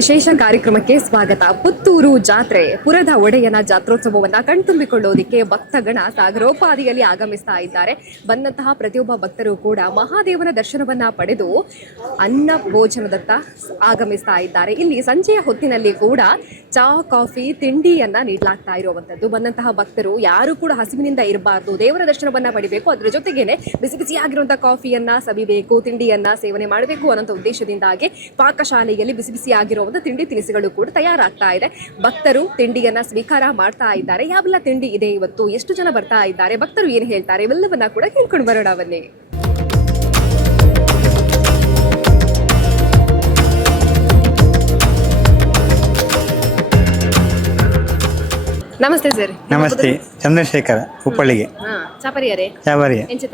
ವಿಶೇಷ ಕಾರ್ಯಕ್ರಮಕ್ಕೆ ಸ್ವಾಗತ. ಪುತ್ತೂರು ಜಾತ್ರೆ ಪುರದ ಒಡೆಯನ ಜಾತ್ರೋತ್ಸವವನ್ನ ಕಣ್ತುಂಬಿಕೊಳ್ಳೋದಿಕ್ಕೆ ಭಕ್ತಗಣ ಸಾಗರೋಪಾದಿಯಲ್ಲಿ ಆಗಮಿಸ್ತಾ ಇದ್ದಾರೆ. ಬಂದಂತಹ ಪ್ರತಿಯೊಬ್ಬ ಭಕ್ತರು ಕೂಡ ಮಹಾದೇವನ ದರ್ಶನವನ್ನ ಪಡೆದು ಅನ್ನ ಭೋಜನದತ್ತ ಆಗಮಿಸ್ತಾ ಇದ್ದಾರೆ. ಇಲ್ಲಿ ಸಂಜೆಯ ಹೊತ್ತಿನಲ್ಲಿ ಕೂಡ ಚಾ, ಕಾಫಿ, ತಿಂಡಿಯನ್ನ ನೀಡಲಾಗ್ತಾ ಇರುವಂತದ್ದು. ಬಂದಂತಹ ಭಕ್ತರು ಯಾರು ಕೂಡ ಹಸಿವಿನಿಂದ ಇರಬಾರ್ದು, ದೇವರ ದರ್ಶನವನ್ನ ಪಡಿಬೇಕು, ಅದರ ಜೊತೆಗೇನೆ ಬಿಸಿ ಬಿಸಿಯಾಗಿರುವಂತಹ ಕಾಫಿಯನ್ನ ಸವಿಬೇಕು, ತಿಂಡಿಯನ್ನ ಸೇವನೆ ಮಾಡಬೇಕು ಅನ್ನೋ ಉದ್ದೇಶದಿಂದಾಗಿ ಪಾಕಶಾಲೆಯಲ್ಲಿ ಬಿಸಿ ಬಿಸಿಯಾಗಿರುವಂತ ತಿಂಡಿ ತಿನಿಸುಗಳು ಕೂಡ ತಯಾರಾಗ್ತಾ ಇದೆ. ಭಕ್ತರು ತಿಂಡಿಯನ್ನ ಸ್ವೀಕಾರ ಮಾಡ್ತಾ ಇದ್ದಾರೆ. ಯಾವೆಲ್ಲ ತಿಂಡಿ ಇದೆ ಇವತ್ತು, ಎಷ್ಟು ಜನ ಬರ್ತಾ ಇದ್ದಾರೆ, ಭಕ್ತರು ಏನು ಹೇಳ್ತಾರೆ, ಇವೆಲ್ಲವನ್ನ ಕೂಡ ಕೇಳ್ಕೊಂಡು ಬರೋಣ ಬನ್ನಿ. ನಮಸ್ತೆ ಸರ್. ನಮಸ್ತೆ, ಚಂದ್ರಶೇಖರ ಉಪ್ಪಳ್ಳಿಗೆ. ಚಾಪರಿಯರೇ ಚಾವರಿಯ ಎಂಚ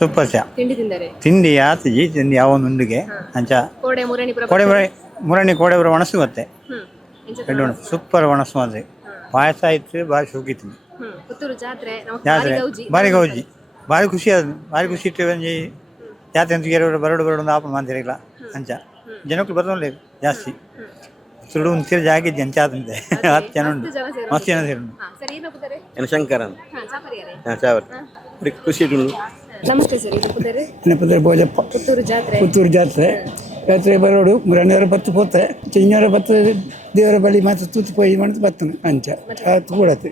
ಸೂಪರ್ ಚಾ ತಿಂಡಿ ತಿಂದರೆ ತಿಂಡಿ ಆತಜಿ ತಿಂಡಿ ಯಾವೊಂದುಂಡಿಗೆ ಅಂಚ ಕೋಡೆ ಮುರಣಿ ಕೋಡೆ ಮುರಣಿ ಕೋಡೆಬರ ಒಣಸು ಮತ್ತೆ ಎರಡು ಒಣಸು ಸೂಪರ್ ಒಣಸು ಅಂದರೆ ಪಾಯಸ ಇತ್ತು ಭಾರಿ ಶೋಕಿತ್ತು. ಪುತ್ತೂರು ಜಾತ್ರೆ ಜಾತ್ರೆ ಭಾರಿ ಗೌಜಿ ಭಾರಿ ಖುಷಿ ಆದ ಭಾರಿ ಖುಷಿ ಇಟ್ಟು ಒಂಜಿ ಜಾತ್ರೆ ಅಂತ ಎರಡು ಬರೋಡು ಒಂದು ಆಪಣ ಮಾತಿರಲಿಲ್ಲ ಅಂಚ ಜನಕ್ಕೂ ಬರೋಲ್ಲ ಜಾಸ್ತಿ ಸುಡು ಒಂದ್ಸರಿ ಜಾಗಿದ್ದೆ ಅಂಚ ಆದಂತೆ 10 ಜನ ಉಂಟು, ಮಸ್ತ್ ಜನ ಸೇರಿ ಶಂಕರ ಖುಷಿ ಉಂಟು. ನಮಸ್ತೆ ಸರ್. ಭೋಜಪ್ಪ ಪುತ್ತೂರು ಜಾತ್ರೆ ಜಾತ್ರೆ ಬರೋಡು ಮುರಣ್ಣವರ ಬತ್ತು ಪೋತೆ ಚಿನ್ನವರ ಬತ್ತು ದೇವರ ಬಳಿ ಮಾತ್ರ ತೂತು ಪೋಯಿ ಮಾಡ್ತು ಬತ್ತನು ಅಂಚ ಆತು ಕೂಡತ್ತೆ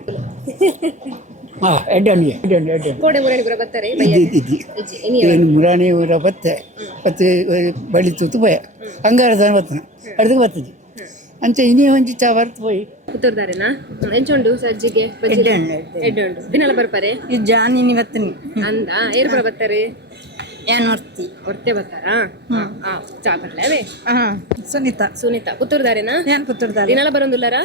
ಕೋಡೆ ಮುರಣಿ ಪುರ ಬರ್ತಾರೆ ಮುರಾಣಿ ಊರ ಬತ್ತೆ ಮತ್ತೆ ಬಳಿ ತೂತು ಪೋಯ ಅಂಗಾರದ ಬತ್ತನ ಅಡ್ದಕ್ಕೆ ಬತ್ತಜಿ ಅಂಚೆ ಇನಿ ಒಂಜಿ ಚಾ ಬರ್ತು ಪೋಯಿ ಪುತ್ತೂರ್ದಾರೆನಾ ಎಂಚುಂಡು ಸಜ್ಜಿಗೆ ಎಡ್ಡುಂಡು ದಿನಲ್ಲ ಬರ್ಪಾರೆ ಜಾನಿನಿ ಬತ್ತನಿ ಅಂದ ಏರ್ ಪುರ ಬರ್ತಾರೆ ಏನ್ ಹೊರ್ತಿ ಹೊರ್ತೆ ಬರ್ತಾರಾ? ಚಾ ಬರ್ಲೇವೆ ಸುನೀತಾ ಪುತ್ತೂರ್ದಾರೆನಾ ಏನ್ ಪುತ್ತೂರ್ದಾರೆ ದಿನಲ್ಲ ಬರೋದಿಲ್ಲರ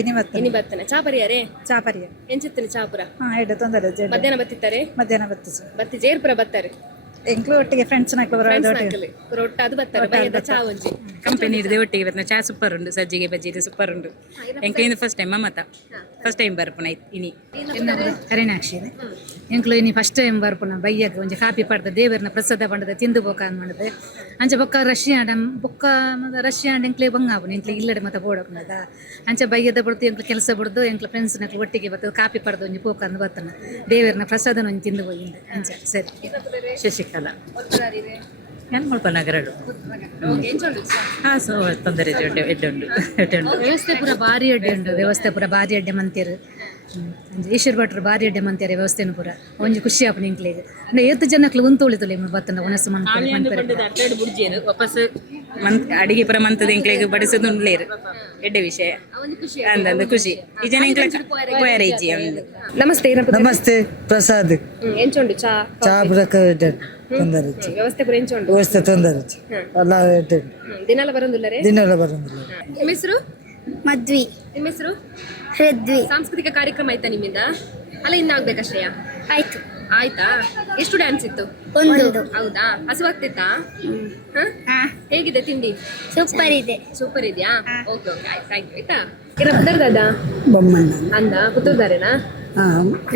ಇನಿ ಬತ್ತನಿ ಇನಿ ಬರ್ತಾನೆ ಚಾ ಪರಿಯಾರೆ ಚಾಪರಿಯ ಎಂಚಿತ್ತನೆ ಚಾಪುರ ಎಡ್ಡ ತೊಂದರೆ ಮಧ್ಯಾಹ್ನ ಬರ್ತಿದ್ದಾರೆ ಮಧ್ಯಾಹ್ನ ಬತ್ತಿಸು ಬರ್ತಿ ಜೇರ್ಪುರ ಬರ್ತಾರೆ ಎಂಕ್ಲು ಒಟ್ಟಿಗೆ ಫ್ರೆಂಡ್ಸ್ ನಕ್ಲು ಒಟ್ಟ ಅದು ಬರ್ತಾರೆ ಬೈಯದ ಚಾ ಒಂಜಿ ಕಂಪನಿ ಇಡದೆ ಒಟ್ಟಿಗೆ ಬರ್ತಾನೆ. ಚಾ ಸೂಪರ್ ಉಂಟು, ಸಜ್ಜಿಗೆ ಬಜ್ಜಿಗೆ ಸೂಪರ್ ಉಂಟು. ಎಂಕ್ಲಿಂದ first time Mamata first time ಬರ್ಪುನ ಇನಿ ಹರಿಣಾಕ್ಷಿ ಎಂಕ್ಲು ಇನಿ ಫಸ್ಟ್ ಟೈಮ್ ಬರ್ಪುನ ಬೈಯಗ ಒಂಜಿ ಕಾಪಿ ಪಡ್ದ ದೇವರನ ಪ್ರಸಾದ ಪಂಡದ ತಿಂದು ಬೋಕ ಅಂದ್ ಅಂಚ ಬೊಕ್ಕ ರಷ್ಯಾಡ್ ಎಂಕ್ಲೆ ಬಂಗಾಪುನ ಎಂಕ್ಲೆ ಇಲ್ಲಡೆ ಮತ್ತೆ ಬೋಡಕುನದ ಅಂಚ ಬೈಯದ ಬಿಡ್ತು ಎಂಕ್ಲು ಕೆಲಸ ಬಿಡ್ದು ಎಂಕ್ಲು ಫ್ರೆಂಡ್ಸ್ ನಕ್ಲು ಒಟ್ಟಿಗೆ ಬರ್ತದೆ ಕಾಪಿ ಪಡ್ದು ಒಂಜಿ ಪೋಕ ಅಂದ್ ಬರ್ತಾನೆ ದೇವರನ ಪ್ರಸಾದನ ಒಂಜಿ ತಿಂದು ಹೋಗಿಂದ ಅಂಚ ಸರಿ. ಶಶಿಕಲಾ ಏನು ಮಲ್ಪನಗರಡು ತೊಂದರೆ ಎಡ್ಡುಂಡು ವ್ಯವಸ್ಥೆ ಪೂರ ಭಾರಿ ಅಡ್ಡೆ ಉಂಟು, ವ್ಯವಸ್ಥೆ ಪೂರ ಭಾರಿ ಅಡ್ಡೆ ಮಂತಿರು ಈಶ್ವರ ಭಟ್ರು ಭಾರಿ ಅಡ್ಡೆ ಮಂತ್ಯಾರ ವ್ಯವಸ್ಥೆನೂ ಪೂರ ಒಂಜಿ ಖುಷಿ ಆಪನ ಇಂಕ್ಲಿಗೆ ಅಂದ್ರೆ 8 ಜನಕ್ಲು ಉಂತೋಳಿತುಲೆ ಬತ್ತನ ಒಣಸು ಬುಡ್ಜಿಯರು ವಾಪಸ್ ಅಡಿಗೆ ಪುರ ಮಂತದ ಎಂಕ್ಲಿಗೆ ಬಡಿಸೋದು ಉಂಡ್ಲೇರು ಎಡ್ಡೆ ವಿಷಯ ಅಂದಂದು ಖುಷಿ ಈ ಜನ ಎಂಕ್ಲಿ. ನಮಸ್ತೆ. ನಮಸ್ತೆ ಪ್ರಸಾದ್ ಎಂಚುಂಡು ಚಾ ಚಾ ತೊಂದರೆ ವ್ಯವಸ್ಥೆ ಪುರ ಎಂಚುಂಡು ವ್ಯವಸ್ಥೆ ತೊಂದರೆ ಎಲ್ಲ ದಿನಲ್ಲ ಬರೋದಿಲ್ಲರೇ ದಿನಲ್ಲ ಬರೋದಿಲ್ಲ. ನಿಮ್ಮ ಹೆಸರು ಮದ್ವಿ ನಿಮ್ಮ ಹೆಸರು ಹೃದ್ವಿ ಸಾಂಸ್ಕೃತಿಕ ಕಾರ್ಯಕ್ರಮ ಆಯ್ತಾ ನಿಮ್ಮಿಂದ? ಅಲ್ಲ ಇನ್ನಾಗ್ಬೇಕಷ್ಟೇಯ ಆಯ್ತು ಆಯ್ತಾ? ಎಷ್ಟು ಡ್ಯಾನ್ಸ್ ಇತ್ತು? ಒಂದು ಹೌದಾ? ಹಸುವಾಗ್ತಿತ್ತಾ? ಹೇಗಿದೆ ತಿಂಡಿ? ಸೂಪರ್ ಇದೆ ಸೂಪರ್ ಇದೆಯಾ? ಓಕೆ ಓಕೆ ಆಯ್ತು ಥ್ಯಾಂಕ್ ಯು. ಆಯ್ತಾ ಇರದಾದ ಬೊಮ್ಮಣ್ಣ ಅಂದ ಪುತ್ತೂರ್ದಾರೆನಾ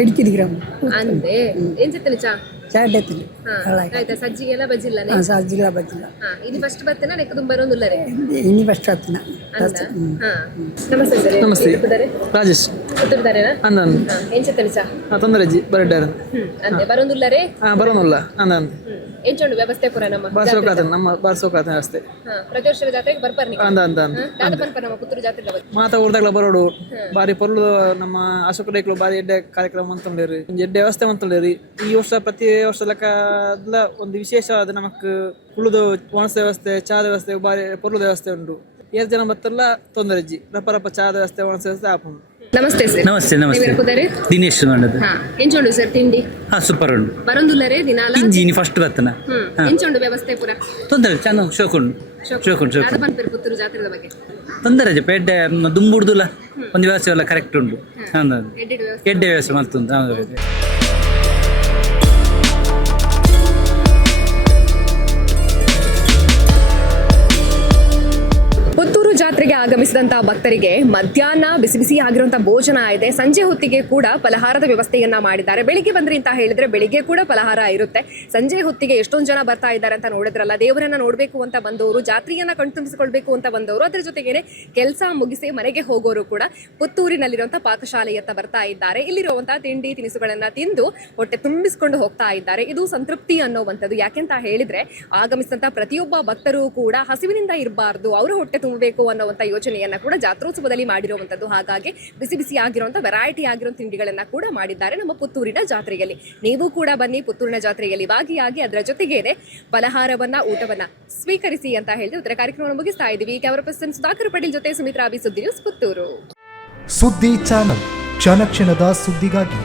ಇಡ್ಕಿದ ಗ್ರಾಮ ಅಂದೆ ಏನ್ ಸಿತ್ತನೆ ಚಾ ಚಾಡ್ಡತ್ತಿಲ್ಲ ಆಯ್ತಾ? ಸಜ್ಜಿಗೆಲ್ಲ ಬಜ್ಜಿಲ್ಲನೆ ಸಾಜಿಲ್ಲ ಬಜ್ಜಿಲ್ಲ ಇದು ಫಸ್ಟ್ ಬರ್ತೇನೆ ನೆಕ್ಕ ತುಂಬ ಬರೋದಿಲ್ಲರೆ ಇನಿ ಫಸ್ಟ್ ಆತನ. ನಮಸ್ತೆ ಸರ್. ನಮಸ್ತೆ ರಾಜೇಶ್ ಪುತ್ತೂರ್ದಾರೆನಾ ಏನ್ ಸಿತ್ತನೆ ಚಾ ತೊಂದರೆ ಬರಡ್ಡಾರ ಅಂದೆ ಬರೋದಿಲ್ಲರೆ ಬರೋನಲ್ಲ ಅಂದ ಎಂಚುಂಡು ವ್ಯವಸ್ಥೆ ಪುರ ನಮ್ಮ ಬಾರ್ಸೋಕಾತ ನಮ್ಮ ಬಾರ್ಸೋಕಾತ ವ್ಯವಸ್ಥೆ ಪ್ರತಿ ವರ್ಷದ ಜಾತ್ರೆಗೆ ಬರ್ಪಾರ್ನಿ ಅಂದ ಅಂದ ನಮ್ಮ ಪುತ್ತೂರು ಜಾತ್ರೆ ಮಾತಾ ಊರ್ದಾಗ್ಲ ಬರೋಡು ಬಾರಿ ಪೊರ್ಲು ನಮ್ಮ ಅಶೋಕ ರೇಕ್ಲು ಬಾರಿ ಎಡ್ಡೆ ಕಾರ್ಯಕ್ರಮ ಅಂತೊಂಡೇರಿ ಎಡ್ಡೆ ವ್ಯವಸ್ಥೆ ಅಂತೊಂಡೇರಿ ಈ ವರ್ಷ ಪ್ರತಿ ವರ್ಷ ಲೆಕ್ಕ ಒಂದು ವಿಶೇಷವಾದ ನಮಕ್ ಉಳುದು ಒಣಸ ವ್ಯವಸ್ಥೆ ಚಾದ ವ್ಯವಸ್ಥೆ ಬಾರಿ ಪೊರ್ಲು ವ್ಯವಸ್ಥೆ ಉಂಟು. 7 ಜನ ಬತ್ತಲ್ಲ ತೊಂದರೆ ಇಜ್ಜಿ ರಪ್ಪ ಚಾದ ವ್ಯವಸ್ಥೆ ಒಣಸ ವ್ಯವಸ್ಥೆ ಆಪುಂಡು. ನಮಸ್ತೆ ಸರ್. ನಮಸ್ತೆ ನಮಸ್ತೆ ದಿನೇಶ್ ಎಂಚುಂಡು ಸರ್ ತಿಂಡಿ? ಸೂಪರ್ ಉಂಡು ಬರೋದಿಲ್ಲರೆ ದಿನಾಲ ಇಂಜಿನಿ ಫಸ್ಟ್ ಬರ್ತನ ಎಂಚುಂಡು ವ್ಯವಸ್ಥೆ ಪೂರ ತೊಂದರೆ ಚೆನ್ನ ಶೋಕುಂಡು ಅದು ಬಂದ್ಪೇರು ಪುತ್ತೂರು ಜಾತ್ರೆದ ಬಗ್ಗೆ ತೊಂದರೆ ಪೇಟೆ ದುಂಬುಡ್ದುಲ್ಲ ಒಂದು ವ್ಯವಸ್ಥೆ ಎಲ್ಲ ಕರೆಕ್ಟ್ ಉಂಟು. ಎಡ್ಡೆ ವ್ಯವಸ್ಥೆ ಮತ್ತೊಂದು ಪುತ್ತೂರು ಜಾತ್ರೆಗೆ ಆಗಮಿಸಿ ಆಗಮಿಸಿದಂತಹ ಭಕ್ತರಿಗೆ ಮಧ್ಯಾಹ್ನ ಬಿಸಿ ಬಿಸಿ ಆಗಿರುವಂತಹ ಭೋಜನ ಇದೆ. ಸಂಜೆ ಹೊತ್ತಿಗೆ ಕೂಡ ಫಲಹಾರದ ವ್ಯವಸ್ಥೆಯನ್ನ ಮಾಡಿದ್ದಾರೆ. ಬೆಳಿಗ್ಗೆ ಬಂದ್ರಿ ಅಂತ ಹೇಳಿದ್ರೆ ಬೆಳಿಗ್ಗೆ ಕೂಡ ಫಲಹಾರ ಇರುತ್ತೆ. ಸಂಜೆ ಹೊತ್ತಿಗೆ ಎಷ್ಟೊಂದು ಜನ ಬರ್ತಾ ಇದ್ದಾರೆ ಅಂತ ನೋಡಿದ್ರಲ್ಲ, ದೇವರನ್ನ ನೋಡ್ಬೇಕು ಅಂತ ಬಂದವರು, ಜಾತ್ರೆಯನ್ನ ಕಣ್ತುಂಬಿಸಿಕೊಳ್ಬೇಕು ಅಂತ ಬಂದವರು, ಅದ್ರ ಜೊತೆಗೇನೆ ಕೆಲಸ ಮುಗಿಸಿ ಮನೆಗೆ ಹೋಗೋರು ಕೂಡ ಪುತ್ತೂರಿನಲ್ಲಿರುವಂತಹ ಪಾಕಶಾಲೆಯತ್ತ ಬರ್ತಾ ಇದ್ದಾರೆ. ಇಲ್ಲಿರುವಂತಹ ತಿಂಡಿ ತಿನಿಸುಗಳನ್ನ ತಿಂದು ಹೊಟ್ಟೆ ತುಂಬಿಸಿಕೊಂಡು ಹೋಗ್ತಾ ಇದ್ದಾರೆ. ಇದು ಸಂತೃಪ್ತಿ ಅನ್ನೋವಂಥದ್ದು. ಯಾಕೆಂತ ಹೇಳಿದ್ರೆ ಆಗಮಿಸಿದಂತಹ ಪ್ರತಿಯೊಬ್ಬ ಭಕ್ತರು ಕೂಡ ಹಸಿವಿನಿಂದ ಇರಬಾರ್ದು, ಅವರ ಹೊಟ್ಟೆ ತುಂಬಬೇಕು ಅನ್ನುವಂಥ ಯೋಚನೆಯನ್ನ ಕೂಡ ಜಾತ್ರೋತ್ಸವದಲ್ಲಿ ಮಾಡಿರುವಂಥದ್ದು. ಹಾಗಾಗಿ ಬಿಸಿ ಬಿಸಿ ಆಗಿರುವಂಥ ವೆರೈಟಿ ಆಗಿರೋ ತಿಂಡಿಗಳನ್ನ ಕೂಡ ಮಾಡಿದ್ದಾರೆ ನಮ್ಮ ಪುತ್ತೂರಿನ ಜಾತ್ರೆಯಲ್ಲಿ. ನೀವು ಕೂಡ ಬನ್ನಿ, ಪುತ್ತೂರಿನ ಜಾತ್ರೆಯಲ್ಲಿ ಭಾಗಿಯಾಗಿ ಅದರ ಜೊತೆಗೇನೆ ಫಲಹಾರವನ್ನ, ಊಟವನ್ನ ಸ್ವೀಕರಿಸಿ ಅಂತ ಹೇಳಿದ್ರೆ ಉತ್ತರ ಕಾರ್ಯಕ್ರಮವನ್ನು ಮುಗಿಸ್ತಾ ಇದ್ದೀವಿ. ಕ್ಯಾಮರಾ ಪರ್ಸನ್ ಸುಧಾಕರ್ ಪಟೇಲ್ ಜೊತೆ ಸುಮಿತ್ರಾ ಬಿ, ಸುದ್ದಿ ನ್ಯೂಸ್, ಪುತ್ತೂರು. ಸುದ್ದಿ ಚಾನಲ್, ಕ್ಷಣ ಕ್ಷಣದ ಸುದ್ದಿಗಾಗಿ.